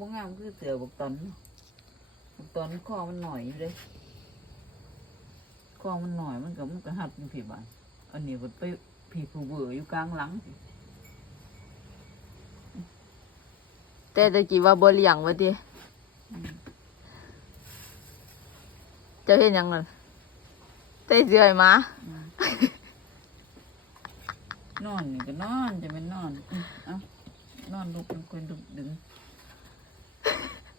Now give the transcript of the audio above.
บ่งามคือเสือบุกตอนบุกตอนข้อมันหน่อยอยู่เลยข้อมันหน่อยมันก็หัดเป็นผีบ้านอันนี้ก็ไปผีผู้เบื่ออยู่กลางหลัง แต่ตะกี้ว่าบ่เลี้ยงว่าติเจ้าเฮ็ดหยังนั่นเตะเสื้อให้หมาน อนนี่ก็นอนจะเป็นนอนเอ้านอนลุกมันควรดึง